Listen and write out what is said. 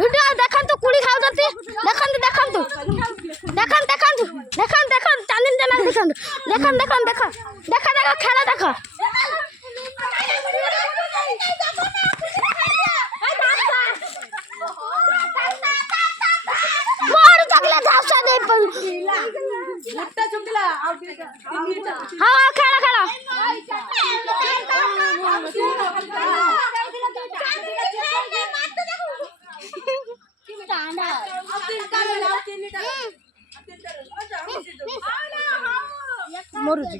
video দেখান তো কুড়ি খাও যাতে দেখান তো দেখান চ্যানেল দেখান দেখা খেলা দেখা मार चकले धासा दे मुट्टा चुकला हां खेला मरू जी